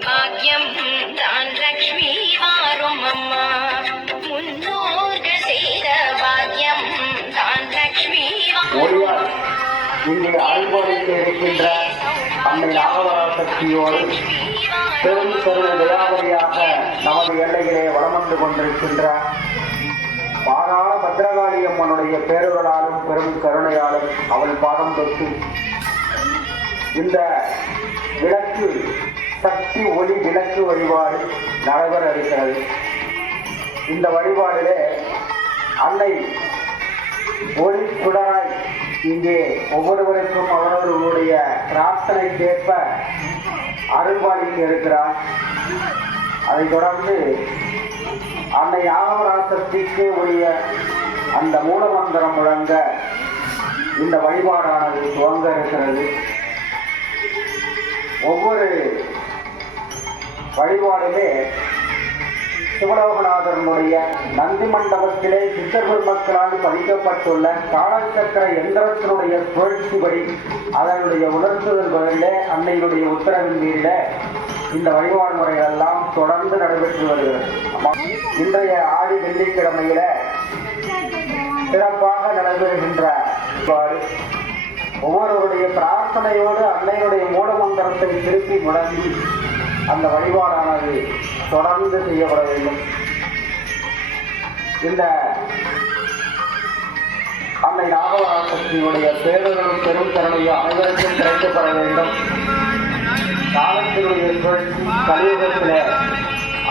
பாக்யம் தான் லக்ஷ்மி வாரும் அம்மா. முன்னோர்கள் செய்த பாக்யம் தான் லக்ஷ்மி ஒளியால் இங்கே இருக்கின்ற அன்னை நாகவரா சக்தியோடு பெரும் பெரும் தயாபதியாக நமது எல்லையிலே வளம் வந்து கொண்டிருக்கின்ற பாராள பத்திரகாளி அம்மனுடைய பேருகளாலும் பெரும் கருணையாலும் அவள் பாதம் தொட்டு இந்த விளக்கு சக்தி ஒளி விளக்கு வழிபாடு நடைபெற இருக்கிறது. இந்த வழிபாடிலே அன்னை ஒளி சுடராய் இங்கே ஒவ்வொருவருக்கும் அவரவர்களுடைய பிரார்த்தனைக்கேற்ப அருள்பாலிக்க இருக்கிறார். அதைத் தொடர்ந்து அன்னை யாகவராசக்திக்கு உரிய அந்த மூலமந்திரம் முழங்க இந்த வழிபாடானது துவங்க இருக்கிறது. ஒவ்வொரு வழிபாடுமே சிவலோகநாதனுடைய நந்தி மண்டபத்திலே சித்தர் பெருமக்களால் பதிக்கப்பட்டுள்ள காலச்சக்கர எந்திரத்தினுடைய சுழற்சிபடி அதனுடைய உணர்த்துதல்களிலே அன்னையினுடைய உத்தரவின் மீறில இந்த வழிபாடு முறைகளெல்லாம் தொடர்ந்து நடைபெற்று வருகிறது. இன்றைய ஆடி வெள்ளிக்கிழமையில சிறப்பாக நடைபெறுகின்ற ஒவ்வொருவருடைய பிரார்த்தனையோடு அன்னையுடைய மூலமந்திரத்தை திருப்பி முழங்கி அந்த வழிபாடானது தொடர்ந்து செய்யப்பட வேண்டும். இந்த அன்னை நாகவராசக்தியுடைய பேரர்களும் பெரும் கருணையும் அனைவருக்கும் கிடைக்கப்பட வேண்டும். காலத்தினுடைய சுழற்சி கலியுகத்திலே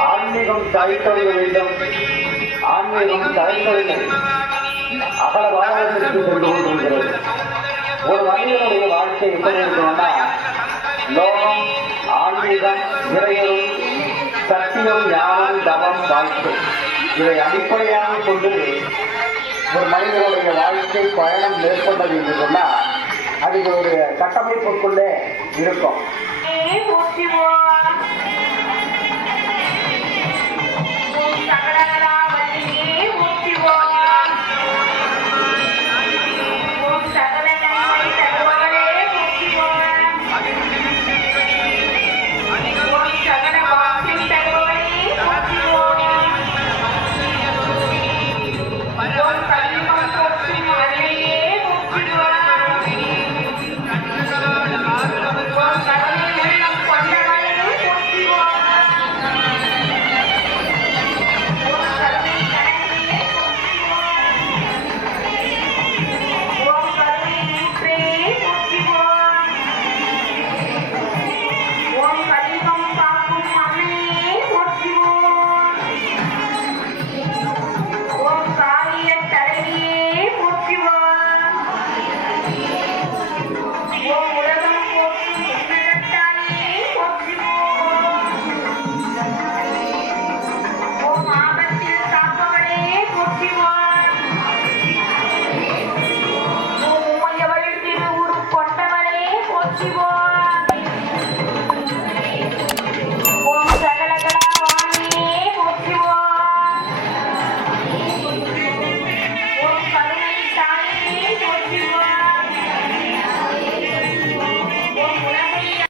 ஆன்மீகம் தழைத்தொழிய வேண்டும். ஆன்மீகம் தழைத்தொழில் அகல பாரதத்திற்கு கொண்டு கொண்டிருக்கிறது. ஒரு மனிதனுடைய வாழ்க்கை எப்படி இருக்கணும்னா லோகம் ஆன்மீகம் இறையரும் சத்தியம் ஞானம் தவம் வாழ்க்கை. இதை அடிப்படையாக கொண்டு ஒரு மனிதனுடைய வாழ்க்கை பயணம் மேற்கொண்டது என்று சொன்னால் அது ஒரு கட்டமைப்புக்குள்ளே இருக்கும்.